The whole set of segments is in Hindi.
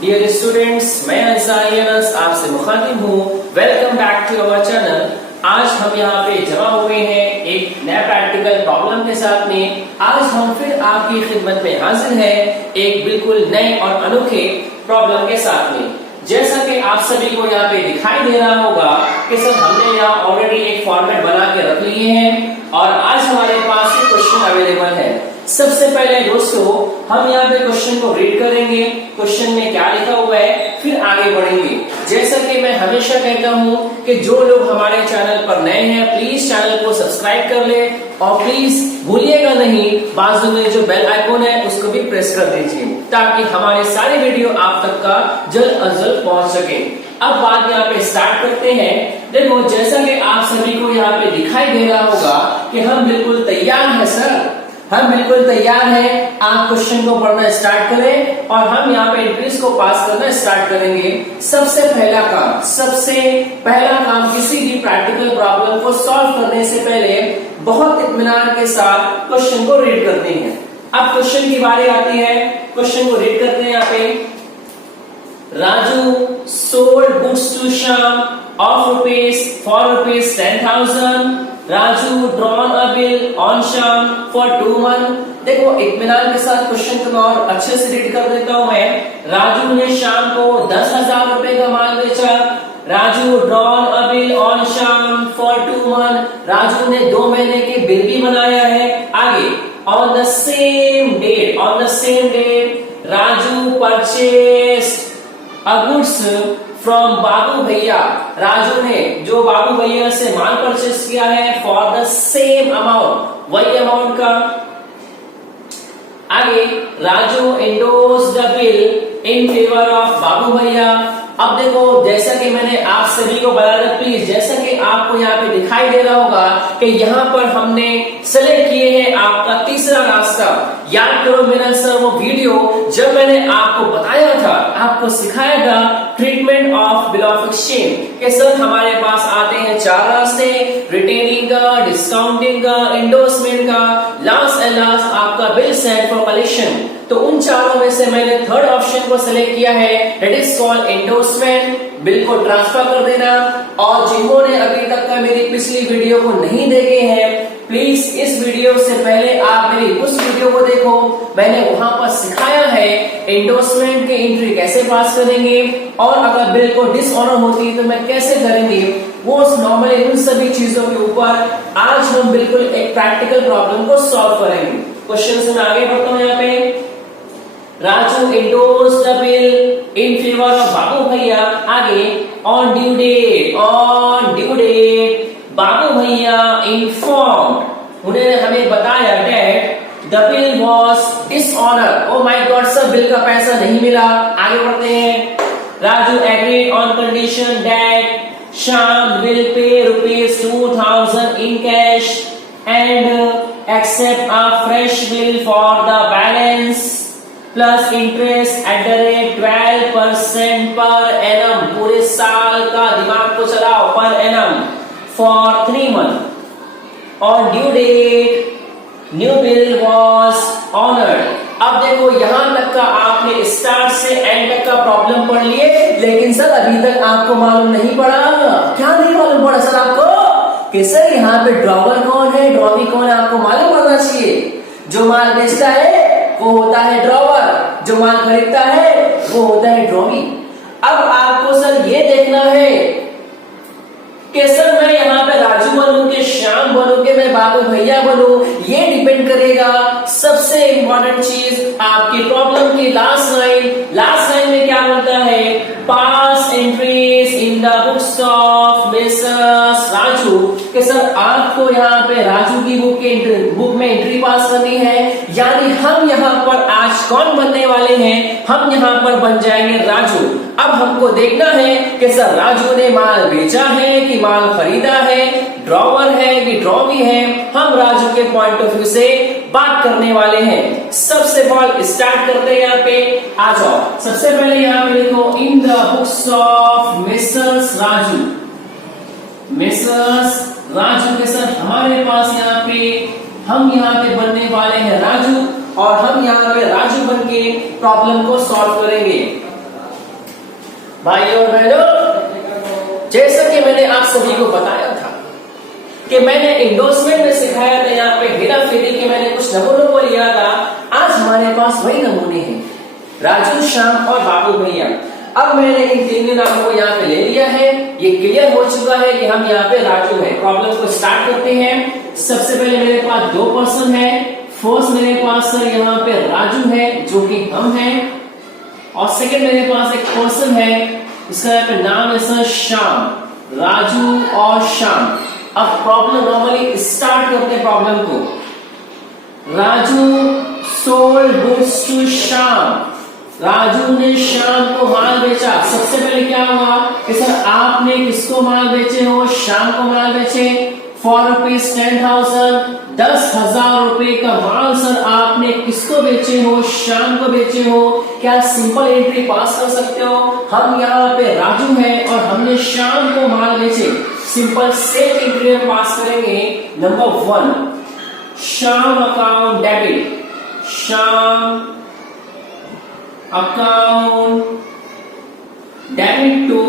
डियर स्टूडेंट्स, मैं अंसारी अनस आपसे मुखातिब हूँ। Welcome back to our channel. आज हम यहाँ पे जमा हुए हैं एक नया प्रैक्टिकल प्रॉब्लम के साथ में। आज हम फिर आपकी खिदमत में हाजिर हैं एक बिल्कुल नए और अनोखे प्रॉब्लम के साथ में। जैसा कि आप सभी को यहाँ पे दिखाई दे रहा होगा कि सर हमने यहाँ ऑलरेडी एक फॉर्मेट बना के रख लिए हैं और आज हमारे पास ये क्वेश्चन अवेलेबल है। सबसे पहले दोस्तों हम यहाँ पे क्वेश्चन को रीड करेंगे, क्वेश्चन में क्या लिखा हुआ है, फिर आगे बढ़ेंगे। जैसा कि मैं हमेशा कहता हूँ कि जो लोग हमारे चैनल पर नए हैं प्लीज चैनल को सब्सक्राइब कर ले और प्लीज भूलिएगा नहीं बाजू में जो बेल आइकॉन है उसको भी प्रेस कर दीजिए ताकि हमारे सारे वीडियो आप तक का जल्द अज जल्द पहुंच सके। अब बात यहाँ पे स्टार्ट करते हैं। देखो जैसा कि आप सभी को यहाँ पे दिखाई दे रहा होगा कि हम बिल्कुल तैयार हैं सर, हम बिल्कुल तैयार हैं। आप क्वेश्चन को पढ़ना स्टार्ट करें और हम यहाँ पे इंट्रीज को पास करना स्टार्ट करेंगे। सबसे पहला काम किसी भी प्रैक्टिकल प्रॉब्लम को सॉल्व करने से पहले बहुत इत्मीनान के साथ क्वेश्चन को रीड करते हैं। अब क्वेश्चन की बारी आती है, क्वेश्चन को रीड करते हैं। यहाँ पे Raju sold books to Shyam of rupees 10,000. Raju drawn a bill on Shyam for 2 months. देखो इत्मीनान के साथ क्वेश्चन को और अच्छे से रीड कर देता हूँ मैं। राजू ने श्याम को 10,000 रुपए का माल बेचा। Raju drawn a bill on Shyam for 2 months. Raju ने 2 महीने की बिल भी बनाया है। आगे on the same date Raju purchased goods from Babu bhaiya. Raju ने जो बाबू भैया से माल परचेस किया है फॉर द सेम अमाउंट, वही अमाउंट का। आगे Raju endorse the bill in favour of Babu bhaiya. अब देखो जैसा कि मैंने आप सभी को बताया, प्लीज जैसा कि आपको यहाँ पे दिखाई दे रहा होगा कि यहाँ पर हमने सेलेक्ट किए हैं आपका तीसरा रास्ता। याद करो मेरा सर वो वीडियो जब मैंने आपको बताया था, आपको सिखाया था treatment of bill of exchange के सर हमारे पास आते हैं 4 रास्ते, रिटेनिंग का, डिस्काउंटिंग का, एंडोर्समेंट का, लास्ट एंड लास्ट आपका बिल सेट फॉर कलेक्शन। तो उन चारों में से मैंने थर्ड ऑप्शन को सिलेक्ट किया है, that is called endorsement. Bill को ट्रांसफर कर देना। और जिन्होंने अभी तक का मेरी पिछली वीडियो को नहीं देखे हैं प्लीज इस वीडियो से पहले आप मेरी उस वीडियो को देखो। मैंने वहां पर सिखाया है एंडोर्समेंट की एंट्री कैसे पास करेंगे और अगर बिल को डिसऑनर होती है तो मैं कैसे करेंगे। वो नॉर्मली उन सभी चीजों के ऊपर आज हम बिल्कुल एक प्रैक्टिकल प्रॉब्लम को सॉल्व करेंगे। क्वेश्चन से मैं आगे बढ़ता हूँ। यहाँ पे Raju endorsed the bill in favor of बाबू भैया। आगे on due date बाबू भैया informed, उन्होंने हमें बताया that the bill was dishonored। Oh my God sir bill का पैसा नहीं मिला। आगे बढ़ते हैं। Raju agreed on condition that Shyam will pay rupees 2,000 in cash and accept a fresh bill for the balance plus interest at the rate 12% per annum. पूरे साल का दिमाग को चलाओ, पर एनम for 3 month. On due date new bill was honoured. अब देखो यहां तक का आपने स्टार्ट से एंड तक का प्रॉब्लम पढ़ लिए, लेकिन सर अभी तक आपको मालूम नहीं पड़ा। क्या नहीं मालूम पड़ा सर आपको कि सर यहाँ पे ड्रॉवर कौन है, ड्रॉवी कौन है, आपको मालूम पड़ना चाहिए। जो माल बेचता है वो होता है ड्रॉवर, जो माल खरीदता है वो होता है ड्रॉवी। अब आपको सर ये देखना है कि सर मैं यहाँ पे राजू बनूं कि श्याम बनूं कि मैं बाबू भैया बनूं, ये डिपेंड करेगा। सबसे इंपॉर्टेंट चीज आपकी प्रॉब्लम की लास्ट लाइन में क्या बोलता है, pass entries in the books of Mrs Raju. कि सर आपको यहाँ पे राजू की बुक में एंट्री पास करनी है, यानी हम यहाँ पर आज कौन बनने वाले हैं, हम यहाँ पर बन जाएंगे राजू। अब हमको देखना है कि सर राजू ने माल बेचा है कि माल खरीदा है, ड्रॉवर है कि ड्रॉवी है। हम राजू के पॉइंट ऑफ व्यू से बात करने वाले हैं। सबसे पहले स्टार्ट करते हैं। यहाँ पे आ जाओ। सबसे पहले यहाँ पे लिखो इन the books of Mrs Raju. Mrs Raju के सर हमारे पास यहाँ पे हम यहाँ पे बनने वाले हैं राजू और हम यहाँ पे राजू बन के प्रॉब्लम को सॉल्व करेंगे। भाइयों और बहनों, जैसा कि मैंने आप सभी को बताया था कि मैंने इंडोर्समेंट में सिखाया था, यहाँ पे हेरा फेरी के मैंने कुछ नमूनों को लिया था। आज हमारे पास वही नमूने हैं, राजू, श्याम और बाबू भैया। अब मैंने इन तीन नामों को यहाँ पे ले लिया है, ये क्लियर हो चुका है कि हम यहाँ पे राजू है। प्रॉब्लम को स्टार्ट करते हैं। सबसे पहले मेरे पास दो पर्सन है। फर्स्ट मेरे पास सर यहाँ पे राजू है जो कि हम हैं, और सेकंड मेरे पास एक पर्सन है, इसका यहाँ पे नाम है सर श्याम, राजू और श्याम। अब प्रॉब्लम नॉर्मली स्टार्ट करते हैं प्रॉब्लम को। Raju sold goods to Shyam, Raju ने श्याम को माल बेचा। सबसे पहले क्या हुआ कि सर आपने किसको माल बेचे हो, श्याम को माल बेचे फॉर रुपीज 10,000, 10,000 रुपए का माल सर आपने किसको बेचे हो, श्याम को बेचे हो। क्या सिंपल एंट्री पास कर सकते हो? हम यहाँ पे राजू है और हमने श्याम को माल बेचे, सिंपल सेम एंट्री में पास करेंगे। Number 1, Shyam account debit, Shyam account debit to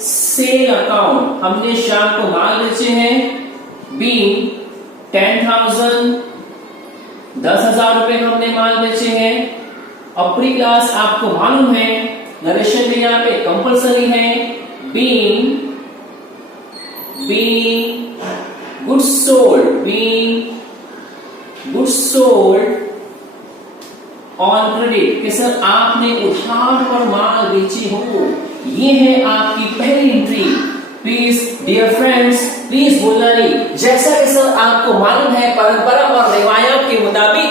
sale account, हमने श्याम को माल बेचे हैं बी 10,000, 10,000 रुपए का हमने माल बेचे हैं। अपनी क्लास आपको मालूम है, नरेशन में यहाँ पे कंपल्सरी है। Being goods sold on credit, कि सर आपने उधार पर माल बेचे हो। ये है आपकी पहली entry. Please dear friends, please बोलना नहीं। जैसा कि सर आपको मालूम है परंपरा और रिवायत के मुताबिक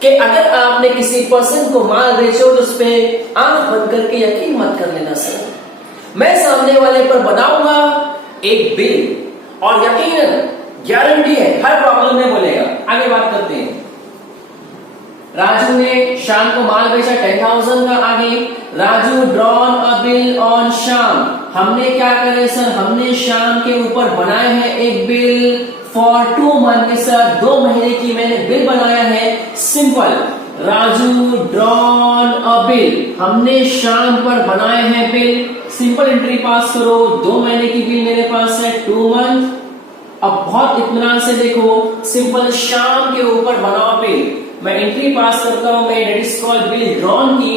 कि अगर आपने किसी पर्सन को माल बेचो तो उस पर आंख बंद करके यकीन मत कर लेना सर। मैं सामने वाले पर बनाऊंगा एक बिल और यकीनन गारंटी है हर प्रॉब्लम में बोलेगा। आगे बात करते हैं। राजू ने श्याम को माल बेचा 10,000 का। आगे Raju drawn a bill on Shyam, हमने क्या करे सर, हमने श्याम के ऊपर बनाए हैं एक बिल फॉर 2 मंथ के सर 2 महीने की मैंने बिल बनाया है। सिंपल, राजू ड्रॉन अ बिल, हमने श्याम पर बनाए हैं बिल। सिंपल एंट्री पास करो। 2 महीने की बिल मेरे पास है 2 मंथ। अब बहुत इत्मीनान से देखो, सिंपल श्याम के ऊपर बनाओ बिल। मैं एंट्री पास करता हूं, मैं date is called bill drawn की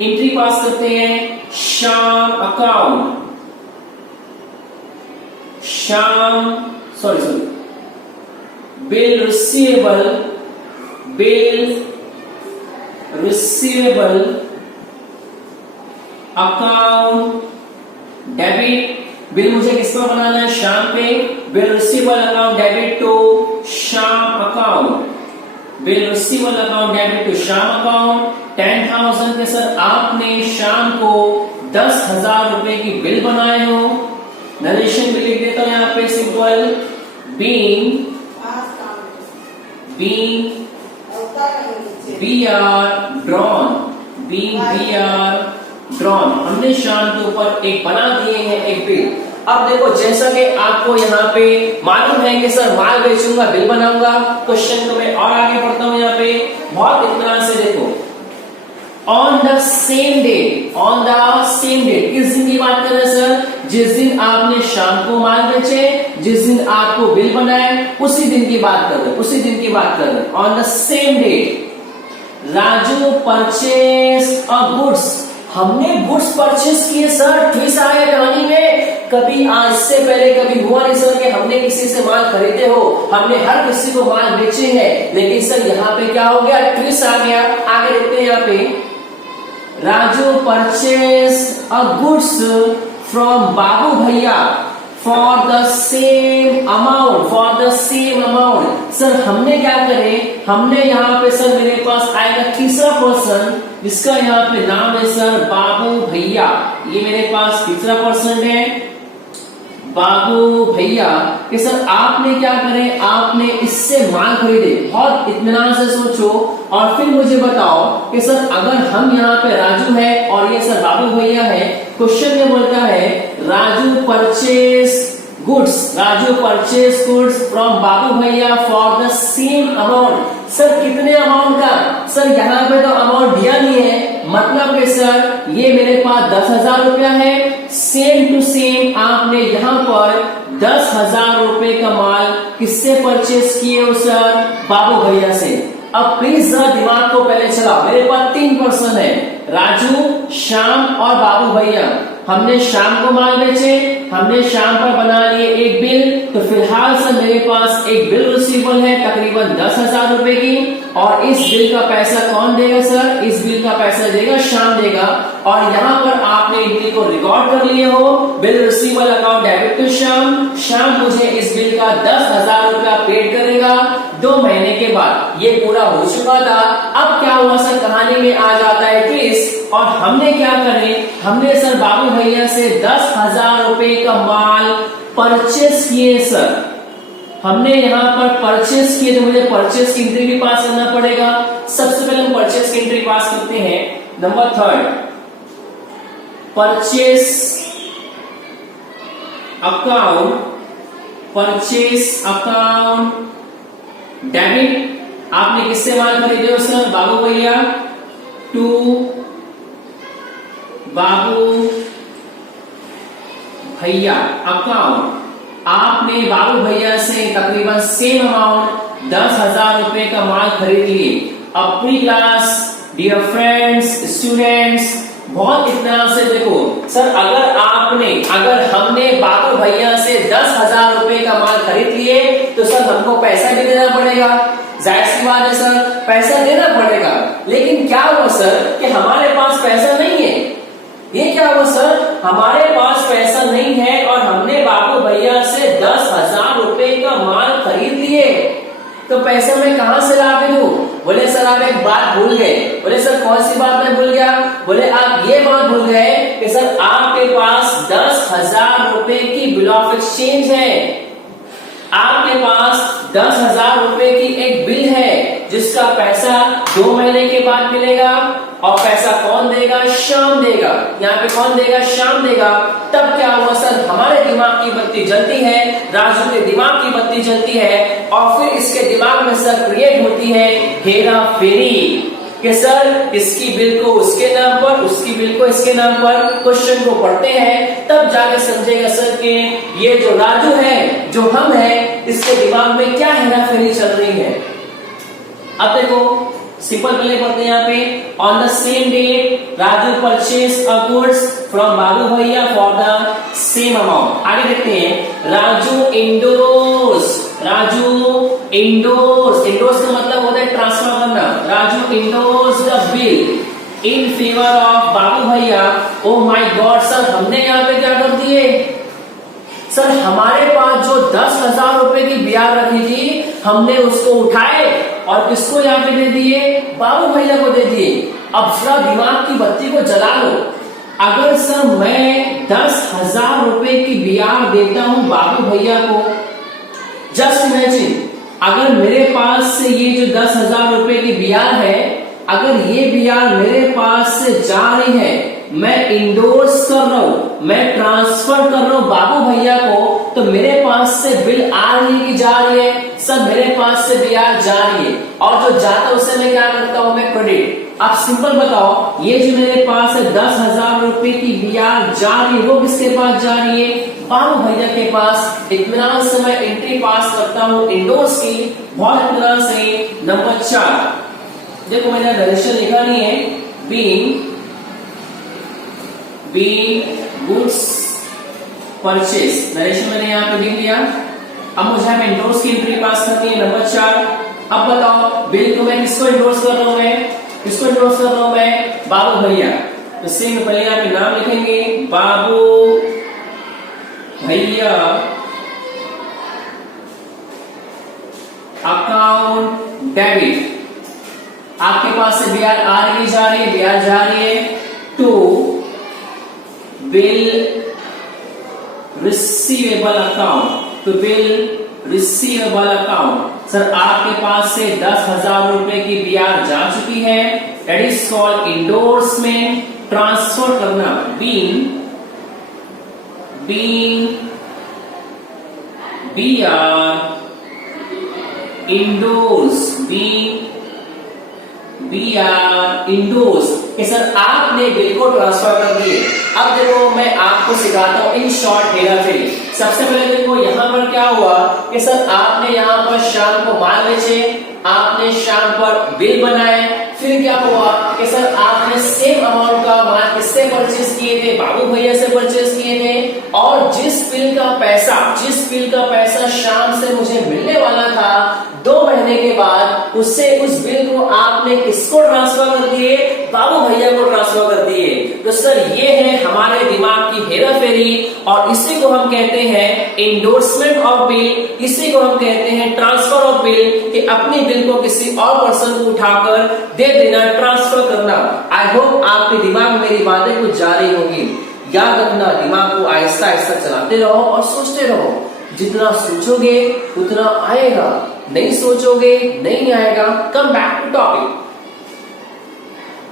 एंट्री पास करते हैं। Shyam account, Shyam sorry bill receivable account debit. Bill मुझे किस पर बनाना है, श्याम पे। Bill receivable account debit to Shyam account, bill receivable account debit to Shyam account 10,000 के सर आपने श्याम को 10,000 रुपए की बिल बनाए हो। नरेशन भी लिख देता हूं यहाँ पे सिंपल। बीइंग ड्रॉन, हमने श्याम के ऊपर एक बना दिए हैं एक बिल। अब देखो, जैसा कि आपको यहाँ पे मालूम है कि सर माल बेचूंगा बिल बनाऊंगा, क्वेश्चन को मैं और आगे पढ़ता हूँ। यहाँ पे बहुत इत्मीनान से देखो। ऑन द सेम डेट, किस दिन की बात कर रहे हैं सर, जिस दिन आपने शाम को माल बेचे, जिस दिन आपको बिल बनाए, उसी दिन की बात कर रहे हैं। On the same date Raju purchase a goods, हमने गुड्स परचेज किए सर। ट्विस्ट आया कहानी में, कभी आज से पहले कभी हुआ नहीं सर कि हमने किसी से माल खरीदे हो, हमने हर किसी को माल बेचे हैं। लेकिन सर यहाँ पे क्या हो गया, ट्विस्ट आ गया। आगे देखते हैं यहाँ पे, Raju purchase a goods from Babu bhaiya for the same amount. Sir हमने क्या करे, हमने यहाँ पे सर मेरे पास आएगा तीसरा पर्सन, जिसका यहाँ पे नाम है सर बाबू भैया। ये मेरे पास तीसरा पर्सन है बाबू भैया कि सर आपने क्या करे, आपने इससे माल खरीदे। बहुत इत्मीनान से सोचो और फिर मुझे बताओ कि सर अगर हम यहाँ पे राजू है और ये सर बाबू भैया है, क्वेश्चन में बोलता है Raju purchase goods from Babu bhaiya for the same amount. Sir कितने अमाउंट का, सर यहाँ पे तो अमाउंट दिया नहीं है, मतलब कि सर ये मेरे पास 10,000 रुपया है, सेम टू सेम आपने यहाँ पर 10,000 रुपए का माल किससे परचेस किए हो सर? बाबू भैया से। अब प्लीज जरा दिमाग को पहले चलाओ। मेरे पास 3 पर्सन है, राजू, श्याम और बाबू भैया। हमने शाम को माल बेचे, हमने शाम पर बना लिए एक बिल, तो फिलहाल सर मेरे पास एक बिल रिसीवेबल है तकरीबन 10,000 रुपए की, और इस बिल का पैसा कौन देगा सर? इस बिल का पैसा देगा श्याम देगा। और यहाँ पर आपने एंट्री को रिकॉर्ड कर लिए हो, bill receivable account debit to Shyam. Shyam मुझे इस बिल का 10,000 रुपया पेड करेगा 2 महीने के बाद। ये पूरा हो चुका था। अब क्या हुआ सर? कहानी में आ जाता है ट्विस्ट, और हमने क्या करे? हमने सर बाबू भैया से 10,000 रुपए का माल परचेस किए सर। हमने यहाँ पर परचेस किए, तो मुझे परचेस की एंट्री भी पास करना पड़ेगा। सबसे पहले हम परचेस की एंट्री पास करते हैं। Number 3, purchase account, purchase account debit. आपने किससे माल खरीदे हो सर? बाबू भैया टू बाबू भैया अकाउंट। आपने बाबू भैया से तकरीबन सेम अमाउंट 10,000 रुपए का माल खरीद लिए। अपनी क्लास, डियर फ्रेंड्स, स्टूडेंट्स, बहुत इत्मीनान से देखो सर, अगर हमने बाबू भैया से 10,000 रुपए का माल खरीद लिए, तो सर हमको पैसा भी देना पड़ेगा। जाहिर सी बात है सर, पैसा देना पड़ेगा। लेकिन क्या हुआ सर कि हमारे पास पैसा नहीं है। ये क्या हुआ सर? हमारे पास पैसा नहीं है और हमने बाबू भैया से 10,000 रुपए का माल खरीद लिए, तो पैसा मैं कहां से ला के दूं? बोले सर आप एक बात भूल गए। बोले सर कौन सी बात मैं भूल गया? बोले आप ये बात भूल गए कि सर आपके पास 10,000 रुपए की बिल ऑफ एक्सचेंज है। आपके पास 10,000 रुपए की एक बिल है जिसका पैसा 2 महीने के बाद मिलेगा, और पैसा कौन देगा? श्याम देगा। यहाँ पे कौन देगा? श्याम देगा। तब क्या हुआ सर? हमारे दिमाग की बत्ती जलती है, राजू के दिमाग की बत्ती जलती है, और फिर इसके दिमाग में सर क्रिएट होती है हेरा फेरी कि सर इसकी बिल को उसके नाम पर, उसकी बिल को इसके नाम पर। क्वेश्चन को पढ़ते हैं तब जाके समझेगा सर कि ये जो राजू है, जो हम है, इसके दिमाग में क्या हेरा फेरी चल रही है। अब देखो सिंपल पहले पढ़ते हैं यहाँ पे। On the same day Raju purchase a goods from Babu bhaiya for the same amount. आगे देखते हैं। राजू इंडोर्स, इंडोर्स का मतलब होता है ट्रांसफर करना। Raju endorse the bill in favour of Babu bhaiya. Oh my God sir, हमने यहाँ पे क्या कर दिए सर? हमारे पास जो 10,000 रुपए की ब्याज रखी थी, हमने उसको उठाए और किसको यहाँ पे दे दिए? बाबू भैया को दे दिए। अब जरा दिमाग की बत्ती को जला लो। अगर सर मैं 10,000 रुपए की ब्याज देता हूं बाबू भैया को, जस्ट इमेजिन अगर मेरे पास से ये जो 10,000 रुपए की ब्याज है, अगर ये ब्याज मेरे पास से जा रही है, मैं इंडोर्स कर रहा हूं, मैं ट्रांसफर कर रहा हूं बाबू भैया को, तो मेरे पास से बिल आ रही है कि जा रही है? सर मेरे पास से ब्याज जा रही है, और जो जाता है उससे मैं क्या करता हूं? मैं क्रेडिट। आप सिंपल बताओ, ये जो मेरे पास है 10,000 रुपए की ब्याज जा रही है, वो किसके पास जा रही है? बाबू भैया के पास। इत्मीनान से मैं एंट्री पास करता हूं इंडोर्स की, बहुत इत्मीनान से। नंबर 4 देखो मैंने नरेशन लिखा नहीं है। बीइंग गुड्स परचेस, नरेशन मैंने यहाँ पे लिख दिया। अब मुझे यहाँ पे इंडोर्स की एंट्री पास करनी है। नंबर 4। अब बताओ बिल को मैं किसको इंडोर्स कर रहा हूं? किसको इंडोर्स कर रहा हूं मैं? बाबू भैया। तो सेम पहले यहाँ पे नाम लिखेंगे, बाबू भैया अकाउंट डेबिट। आपके पास से ब्याज आ रही जा रही है, ब्याज जा रही है to bill receivable account, to bill receivable account. Sir आपके पास से 10,000 रुपए की ब्याज जा चुकी है, that is called endorsement, transfer करना। Being endorse, we are indoors कि सर आपने बिल को ट्रांसफर कर दिए। अब देखो मैं आपको सिखाता हूँ इन शॉर्ट हेरा फेरी। सबसे पहले देखो यहाँ पर क्या हुआ कि सर आपने यहाँ पर शाम को माल बेचे, आपने शाम पर बिल बनाए, फिर क्या हुआ कि सर आपने सेम अमाउंट का माल किससे परचेज किए थे, बाबू भैया से परचेज किए थे, और जिस बिल का पैसा शाम से मुझे मिलने वाला था 2 महीने के बाद, उससे उस बिल को आपने किसको ट्रांसफर कर दिए, बाबू भैया को ट्रांसफर कर दिए। तो सर ये है हमारे दिमाग की हेरा फेरी, और इसी को हम कहते हैं इंडोर्समेंट ऑफ बिल, इसी को हम कहते हैं ट्रांसफर ऑफ बिल, कि अपनी बिल को किसी और पर्सन को उठाकर दे देना, ट्रांसफर करना। आई होप आपके दिमाग में मेरी बातें कुछ जा रही होंगी। याद रखना, दिमाग को आहिस्ता आहिस्ता चलाते रहो और सोचते रहो। जितना सोचोगे उतना आएगा, नहीं सोचोगे नहीं आएगा। Come back to topic.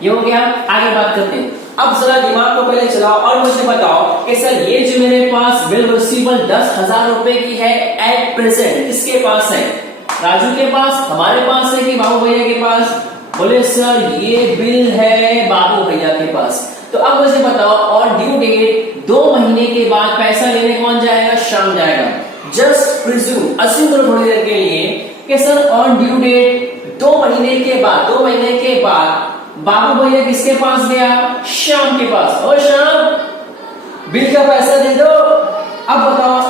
ये हो गया, आगे बात करते हैं। अब जरा दिमाग को पहले चलाओ और मुझे बताओ कि सर ये जो मेरे पास बिल रिसीवेबल 10,000 रुपए की है एट प्रेजेंट, किसके पास है? राजू के पास, हमारे पास है कि बाबू भैया के पास? बोले सर ये बिल है बाबू भैया के पास। तो अब मुझे बताओ ऑन ड्यू डेट 2 महीने के बाद पैसा लेने कौन जाएगा? शाम जाएगा। जस्ट प्रिज्यूम, अस्यूम करो थोड़ी देर के लिए कि सर ऑन ड्यू डेट 2 महीने के बाद बाबू भैया किसके पास गया? शाम के पास। और शाम बिल का पैसा दे दो। अब बताओ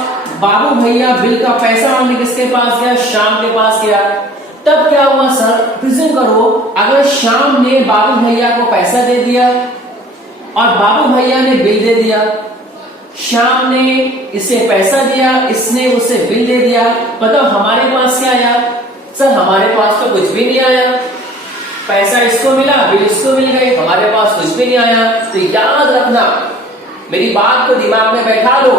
बाबू भैया बिल का पैसा मांगने किसके पास गया? शाम के पास गया। तब क्या हुआ सर? प्रिज्यूम करो अगर शाम ने बाबू भैया को पैसा दे दिया और बाबू भैया ने बिल दे दिया, शाम ने इसे पैसा दिया, इसने उसे बिल दे दिया, बताओ हमारे पास क्या आया? सर हमारे पास तो कुछ भी नहीं आया। पैसा इसको मिला, बिल इसको मिल गए, हमारे पास कुछ भी नहीं आया। तो याद रखना, मेरी बात को दिमाग में बैठा लो।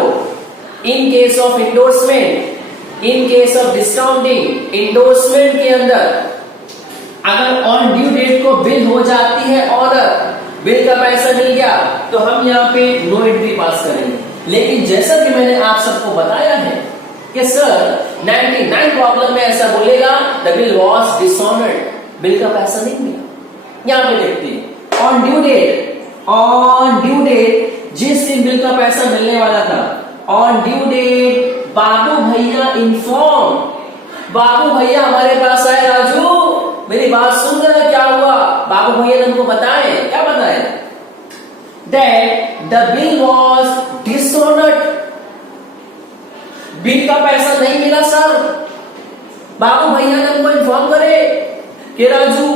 In case of endorsement, in case of discounting, endorsement के अंदर अगर ऑन ड्यू डेट को बिल हो जाती है ऑर्डर, बिल का पैसा मिल गया, तो हम यहाँ पे नो एंट्री पास करेंगे। लेकिन जैसा कि मैंने आप सबको बताया है कि सर 99 प्रॉब्लम में ऐसा बोलेगा the bill was dishonoured, bill का पैसा नहीं मिला। यहाँ पे देखते हैं ऑन ड्यू डेट जिस दिन बिल का पैसा मिलने वाला था, ऑन ड्यू डेट बाबू भैया इन्फॉर्म, बाबू भैया हमारे पास आए। राजू मेरी बात सुन रहे, क्या हुआ? बाबू भैया ने हमको बताए, क्या बताए? That the bill was dishonoured, bill का पैसा नहीं मिला सर। बाबू भैया ने हमको इन्फॉर्म करे कि राजू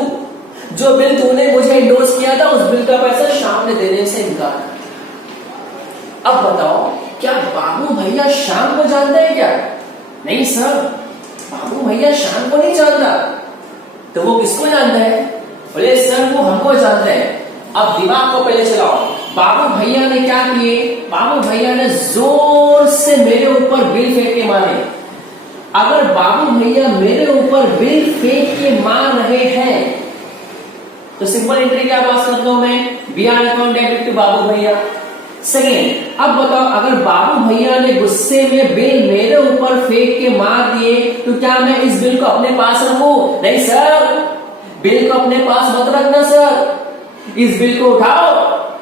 जो बिल तूने मुझे इंडोर्स किया था उस बिल का पैसा शाम ने देने से इनकार कर। अब बताओ क्या बाबू भैया शाम को जानते हैं क्या? नहीं सर, बाबू भैया शाम को नहीं जानता। तो वो किसको जानता है? बोले सर वो हमको जानता है। अब दिमाग को पहले चलाओ। बाबू भैया ने क्या किए? बाबू भैया ने जोर से मेरे ऊपर बिल फेंक के मारे। अगर बाबू भैया मेरे ऊपर बिल फेंक के मार रहे हैं तो सिंपल एंट्री क्या पास करता हूं मैं? बीआर अकाउंट डेबिट टू बाबू भैया। सेकेंड, अब बताओ अगर बाबू भैया ने गुस्से में बिल मेरे ऊपर फेंक के मार दिए तो क्या मैं इस बिल को अपने पास रखूं? नहीं सर, बिल को अपने पास मत रखना सर। इस बिल को उठाओ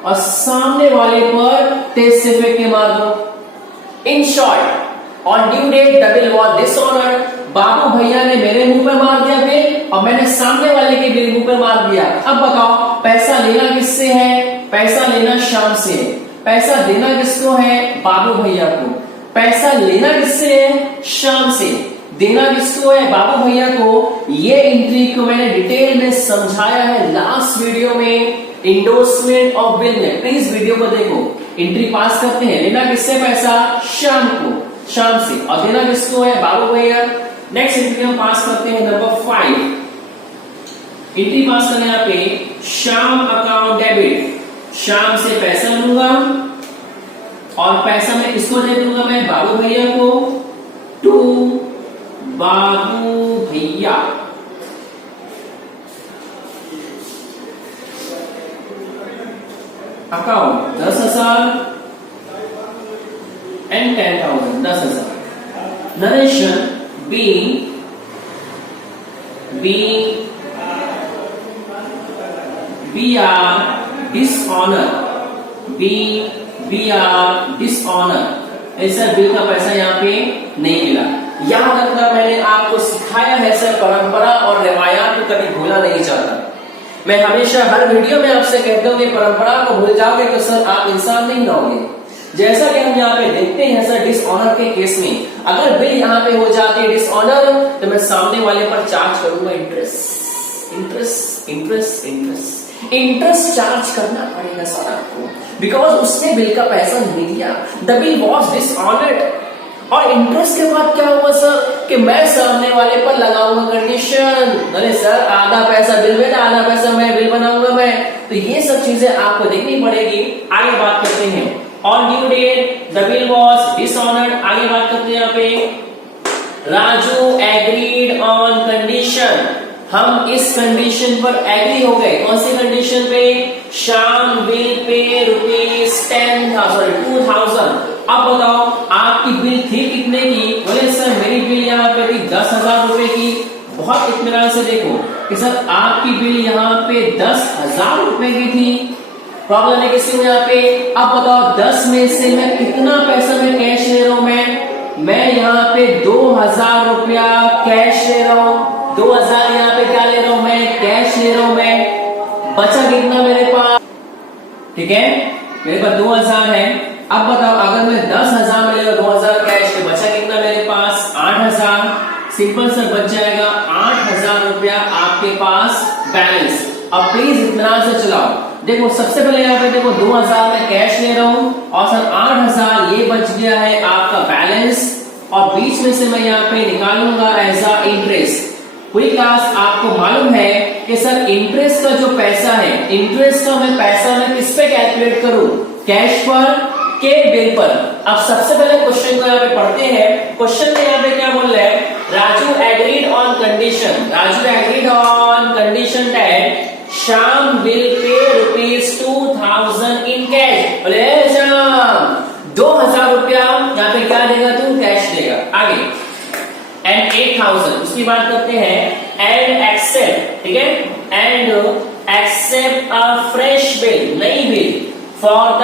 और सामने वाले पर तेज से फेंक के मार दो। In short, on due date the bill was dishonoured, बाबू भैया ने मेरे मुंह पे मार दिया बिल और मैंने सामने वाले के बिल मुंह पे मार दिया। अब बताओ पैसा लेना किससे है? पैसा लेना शाम से। पैसा देना किसको है? बाबू भैया को। पैसा लेना किससे है? शाम से। देना किसको है? बाबू भैया को। ये एंट्री को मैंने डिटेल में समझाया है लास्ट वीडियो में, इंडोर्समेंट ऑफ बिल में। प्लीज वीडियो को देखो। एंट्री पास करते हैं, लेना किससे पैसा? शाम को, शाम से, और देना किसको है? बाबू भैया। नेक्स्ट एंट्री हम पास करते हैं नंबर 5। एंट्री पास करना यहाँ पे शाम अकाउंट डेबिट, शाम से पैसा लूंगा और पैसा मैं किसको दे दूंगा? मैं बाबू भैया को, to Babu Bhaiya. Account 10,000 and 10,000, 10,000। Narration being BR dishonour, BR dishonour, sir bill का पैसा यहाँ पे नहीं मिला। याद रखना मैंने आपको सिखाया है सर, परंपरा और रिवायात को कभी भूलना नहीं चाहता। मैं हमेशा हर वीडियो में आपसे कहता हूँ कि परंपरा को भूल जाओगे तो सर आप इंसान नहीं रहोगे। जैसा कि हम यहाँ पे देखते हैं सर, डिसऑनर के केस में अगर बिल यहाँ पे हो जाती है डिसऑनर, तो मैं सामने वाले पर चार्ज करूंगा interest, interest, interest, interest, interest charge करना पड़ेगा सर आपको, बिकॉज उसने बिल का पैसा नहीं दिया। The bill was dishonoured. और इंटरेस्ट के बाद क्या हुआ सर कि मैं सामने वाले पर लगाऊंगा कंडीशन, अरे सर आधा पैसा बिल में, आधा पैसा मैं बिल बनाऊंगा मैं। तो ये सब चीजें आपको देखनी पड़ेगी। आगे बात करते हैं, on due date the bill was dishonoured. आगे बात करते हैं यहाँ पे, राजू एग्रीड ऑन कंडीशन, हम इस कंडीशन पर एग्री हो गए। कौन सी कंडीशन पे? Shyam bill pay ₹2000। अब बताओ आपकी बिल थी कितने की? बोले सर मेरी बिल यहाँ पे थी 10,000 रुपए की। बहुत इत्मीनान से देखो कि सर आपकी बिल यहाँ पे 10,000 रुपए की थी। प्रॉब्लम है किसी में यहाँ पे। अब बताओ 10 में से मैं कितना पैसा मैं कैश ले रहा हूं? मैं यहाँ पे 2,000 रुपया कैश ले रहा हूं। 2,000 यहाँ पे क्या ले रहा हूं? मैं कैश ले रहा हूं। मैं बचा कितना मेरे पास? ठीक है, मेरे पास 2,000 है। अब बताओ अगर मैं 10,000 में ले रहा हूं 2,000 कैश, तो बचा कितना मेरे पास? 8,000। सिंपल सर बच जाएगा 8,000 रुपया आपके पास बैलेंस। अब प्लीज इत्मीनान से चलाओ। देखो सबसे पहले यहाँ पे देखो 2,000 में कैश ले रहा हूं और सर 8,000 ये बच गया है आपका बैलेंस, और बीच में से मैं यहाँ पे निकालूंगा एज अ इंटरेस्ट। पूरी क्लास आपको मालूम है कि सर इंटरेस्ट का जो पैसा है, इंटरेस्ट का मैं पैसा मैं किस पे कैलकुलेट करूं? कैश पर के बिल पर। अब सबसे पहले क्वेश्चन को यहाँ पे पढ़ते हैं। क्वेश्चन में यहाँ पे क्या बोल रहा है? Raju agreed on condition, Raju agreed on condition that Shyam will pay ₹2,000 in cash. बोले श्याम 2,000 रुपया यहाँ पे क्या देगा तू? कैश देगा। आगे एंड 8,000 उसकी बात करते हैं। एंड एक्सेप्ट, ठीक है, and accept a fresh bill, नई bill for the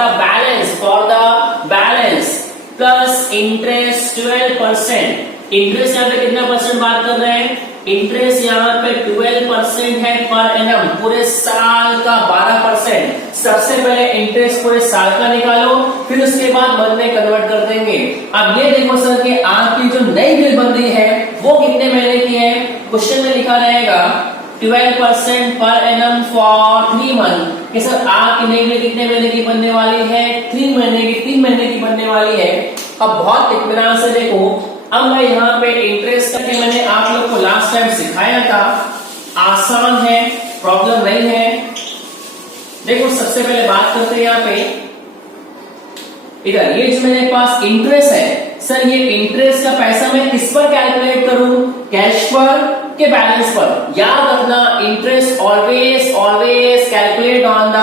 balance plus interest 12%। Interest यहाँ पे कितना परसेंट बात कर रहे हैं? इंटरेस्ट यहाँ पे 12% है पर एनम, पूरे साल का 12%। सबसे पहले इंटरेस्ट पूरे साल का निकालो, फिर उसके बाद मन में कन्वर्ट कर देंगे। अब ये देखो सर कि आपकी जो नई बिल बन रही है वो कितने महीने की है? क्वेश्चन में लिखा रहेगा 12% पर एनम फॉर 3 मंथ। कि सर आपकी नई बिल कितने महीने की बनने वाली है? 3 महीने की बनने वाली है। अब बहुत इत्मीनान से देखो, अब मैं यहाँ पे इंटरेस्ट करके मैंने आप लोग को लास्ट टाइम सिखाया था, आसान है, प्रॉब्लम नहीं है। देखो सबसे पहले बात करते हैं यहाँ पे, इधर ये जो मेरे पास इंटरेस्ट है, सर ये इंटरेस्ट का पैसा मैं किस पर कैलकुलेट करूं? कैश पर के बैलेंस पर? याद रखना interest always calculate on the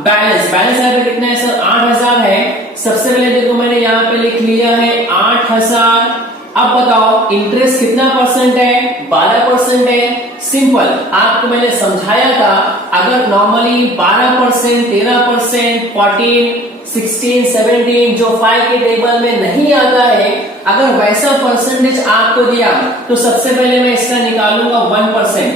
balance. Balance यहाँ पे कितना है सर? 8,000 है। सबसे पहले देखो मैंने यहाँ पे लिख लिया है 8,000। अब बताओ इंटरेस्ट कितना परसेंट है? 12% है। सिंपल, आपको मैंने समझाया था अगर नॉर्मली 12%, 13%, 14, 16, 17 जो 5 के टेबल में नहीं आता है, अगर वैसा परसेंटेज आपको दिया तो सबसे पहले मैं इसका निकालूंगा 1%।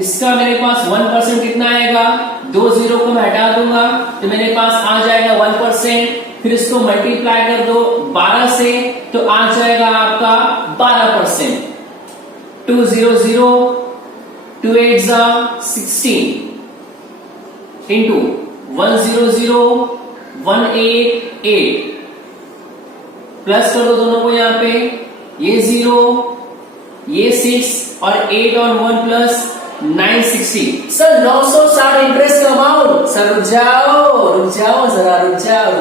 इसका मेरे पास 1% कितना आएगा? 2 0 को मैं हटा दूंगा तो मेरे पास आ जाएगा 1%। फिर इसको मल्टीप्लाई कर दो 12 से तो आ जाएगा आपका 12%। 2 0 0, 2 8 16 इंटू 1 0 0, 1 8 8 प्लस कर दो दोनों को यहाँ पे, ये 0, ये 6 और 8 और 1 प्लस 960। सर 960 इंटरेस्ट का अमाउंट। सर रुक जाओ जरा, रुक जाओ।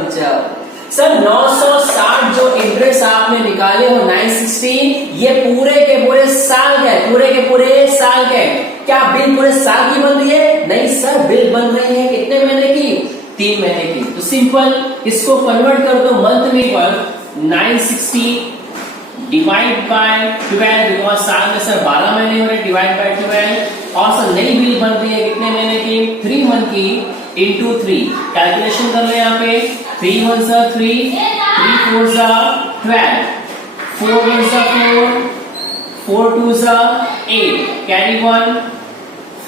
सर 960 जो इंटरेस्ट आपने निकाले हो 960, ये पूरे के पूरे साल का है, पूरे के पूरे साल का है। क्या बिल पूरे साल की बन रही है? नहीं सर, बिल बन रही है कितने महीने की? 3 महीने की। तो सिंपल इसको कन्वर्ट कर दो मंथली पर। 960 डिवाइड बाय 12, बिकॉज साल में सर 12 महीने हो रहे, डिवाइड बाय 12। और सर नई बिल बन रही है कितने महीने की? 3 मंथ की। इंटू 3, कैलकुलेशन कर ले यहाँ पे 3 1 जा 3, 3 4 जा 12, 4 1 जा 4, 4 2 जा 8, कैरी 1,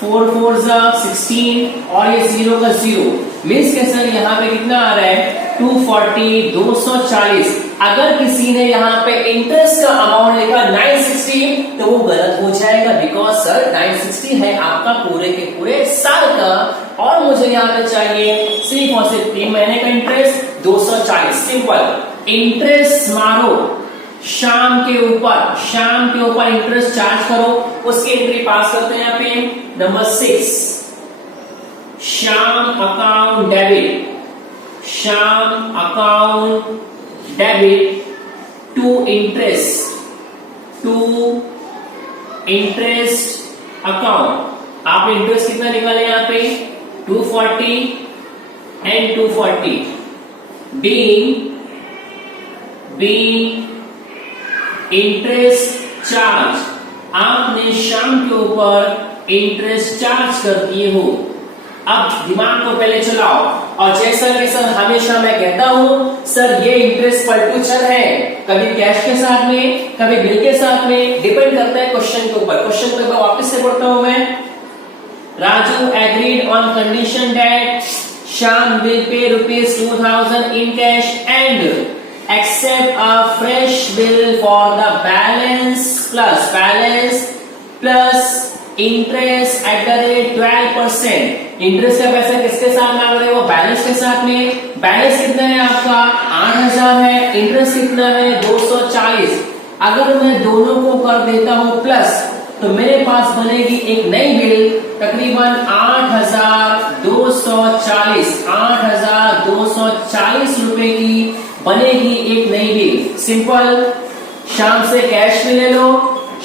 4 4 जा 16 और ये 0 का 0 मीन्स के सर यहाँ पे कितना आ रहा है 240 240। अगर किसी ने यहाँ पे इंटरेस्ट का अमाउंट लिखा 960 तो वो गलत हो जाएगा, बिकॉज सर 960 है आपका पूरे के पूरे साल का और मुझे यहाँ पे चाहिए सिर्फ और सिर्फ 3 महीने का इंटरेस्ट 240। सिंपल इंटरेस्ट मारो शाम के ऊपर इंटरेस्ट चार्ज करो, उसकी एंट्री पास करते हैं यहाँ पे number 6, Shyam account debit to interest account. आप इंटरेस्ट कितना निकाले यहाँ पे 240 एंड 240 बीइंग इंटरेस्ट चार्ज, आपने शाम के ऊपर इंटरेस्ट चार्ज कर दिए हो। अब दिमाग को पहले चलाओ और जैसा कि सर हमेशा मैं कहता हूं सर ये इंटरेस्ट पलटूचर है, कभी कैश के साथ में कभी बिल के साथ में, डिपेंड करता है क्वेश्चन के ऊपर। क्वेश्चन को वापस से पढ़ता हूं मैं। Raju agreed on condition that Shyam will pay ₹2000 in cash and accept a fresh bill for the balance plus interest at the rate 12%। Interest का पैसा किसके साथ मांग रहे हो, बैलेंस के साथ में। बैलेंस कितना है आपका 8000 है, इंटरेस्ट कितना है 240। अगर मैं दोनों को कर देता हूं प्लस तो मेरे पास बनेगी एक नई बिल तकरीबन 8240 रुपए की बनेगी एक नई बिल। सिंपल, शाम से कैश भी ले लो,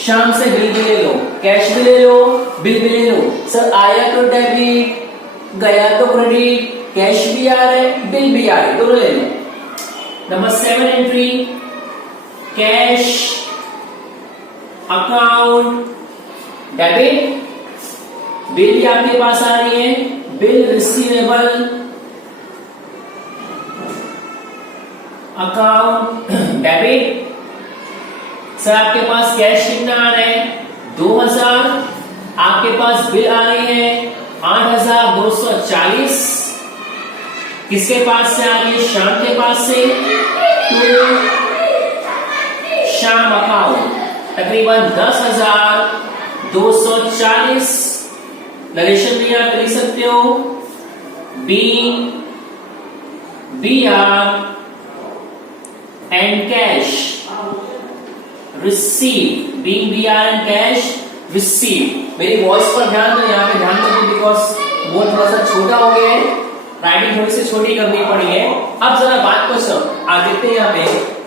शाम से बिल भी ले लो, कैश भी ले लो, बिल भी ले लो। सर आया तो डेबिट, गया तो क्रेडिट, कैश भी आ रहा है, बिल भी आ रहा है, दोनों ले लो। Number 7 entry, cash account debit, bill भी आपके पास आ रही है, bill receivable account debit. Sir आपके पास कैश कितना आ रहा है 2000, आपके पास बिल आ रही है 8240। किसके पास से आ रही है, शाम के पास से, तो शाम अकाउंट तकरीबन 10,240। नरेशन भी आप लिख सकते हो, BR and cash receive, being BR and cash receive। मेरी वॉइस पर ध्यान दो, यहाँ पे ध्यान दो बिकॉज वो थोड़ा सा छोटा हो गया है, राइटिंग थोड़ी सी छोटी करनी पड़ी है। अब जरा बात को सब आ देखते हैं यहाँ पे।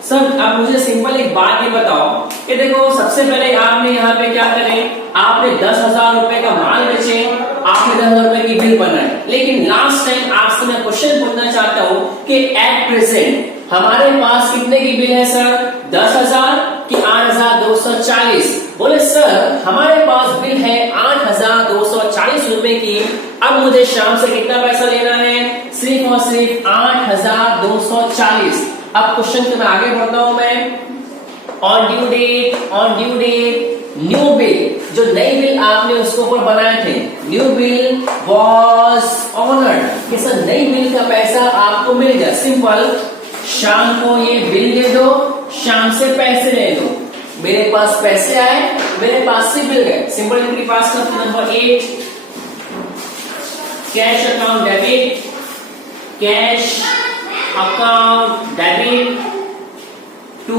सर आप मुझे सिंपल एक बात ये बताओ कि देखो सबसे पहले आपने यहाँ पे क्या करें, आपने 10,000 रुपए का माल बेचे, आपने 10,000 रुपए की बिल बनाई, लेकिन लास्ट टाइम आपसे मैं क्वेश्चन पूछना चाहता हूँ कि एट प्रेजेंट हमारे पास कितने की बिल है सर, 10,000 की 8,240। बोले सर हमारे पास बिल है 8,240 रुपए की, अब मुझे शाम से कितना पैसा लेना है, सिर्फ और सिर्फ 8,240। अब क्वेश्चन को मैं आगे बढ़ता हूं मैं। On due date new bill, जो नई बिल आपने उसके ऊपर बनाए थे, न्यू बिल वॉज ऑनर्ड, कि सर नई बिल का पैसा आपको मिल गया। सिंपल, शाम को ये बिल दे दो, शाम से पैसे ले लो, मेरे पास पैसे आए, मेरे पास से बिल गए। सिंपल एंट्री पास करते। Number 8, cash account debit, cash account debit to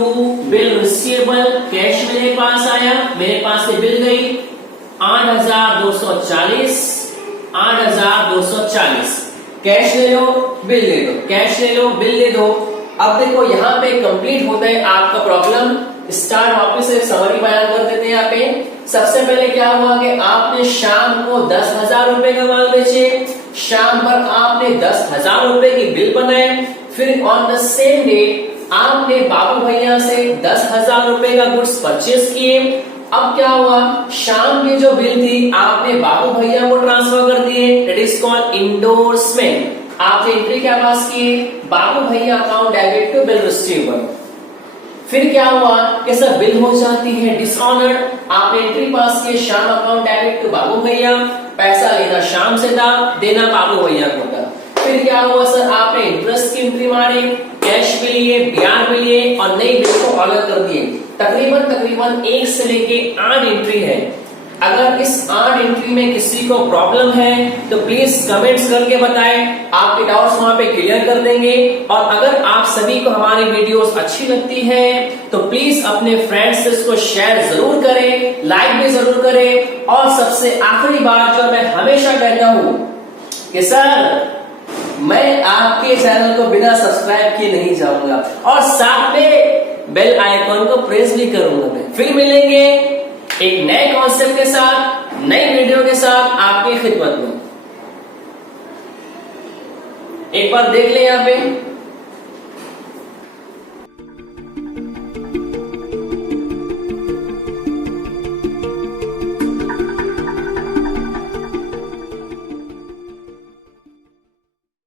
bill receivable, cash मेरे पास आया, मेरे पास से बिल गई 8,240, 8,240। कैश ले लो, बिल ले दो, कैश ले लो, बिल ले दो। अब देखो यहाँ पे कंप्लीट होता है आपका प्रॉब्लम। स्टार्ट वापस से समरी बयान कर देते हैं यहाँ पे। सबसे पहले क्या हुआ कि आपने शाम को 10,000 रुपए का माल बेचे, शाम पर आपने 10,000 रुपए की बिल बनाए, फिर ऑन द सेम डे आपने बाबू भैया से 10,000 रुपए का गुड्स परचेज किए, अब क्या हुआ, शाम की जो बिल थी आपने बाबू भैया को ट्रांसफर कर दिए, दैट इज कॉल्ड इंडोर्समेंट। आपने एंट्री क्या पास की, Babu Bhaiya account debit to bill receivable. फिर क्या हुआ कि सर बिल हो जाती है डिसऑनर्ड, आपने एंट्री पास की शाम अकाउंट डेबिट टू बाबू भैया, पैसा लेना शाम से था, देना बाबू भैया को था। फिर क्या हुआ सर, आपने इंटरेस्ट की एंट्री मारी, कैश भी लिए, ब्याज भी लिए और नई बिल को अलग कर दिए। तकरीबन 1 से लेके 8 एंट्री है। अगर इस 8 एंट्री में किसी को प्रॉब्लम है तो प्लीज कमेंट्स करके बताएं, आपके डाउट्स वहां पे क्लियर कर देंगे। और अगर आप सभी को हमारी वीडियोस अच्छी लगती है तो प्लीज अपने फ्रेंड्स से इसको शेयर जरूर करें, लाइक भी जरूर करें। और सबसे आखिरी बात जो मैं हमेशा कहता हूं कि सर मैं आपके चैनल को बिना सब्सक्राइब किए नहीं जाऊंगा, और साथ में बेल आइकॉन को प्रेस भी करूंगा। मैं फिर मिलेंगे एक नए कॉन्सेप्ट के साथ, नई वीडियो के साथ आपकी खिदमत में। एक बार देख लें यहाँ पे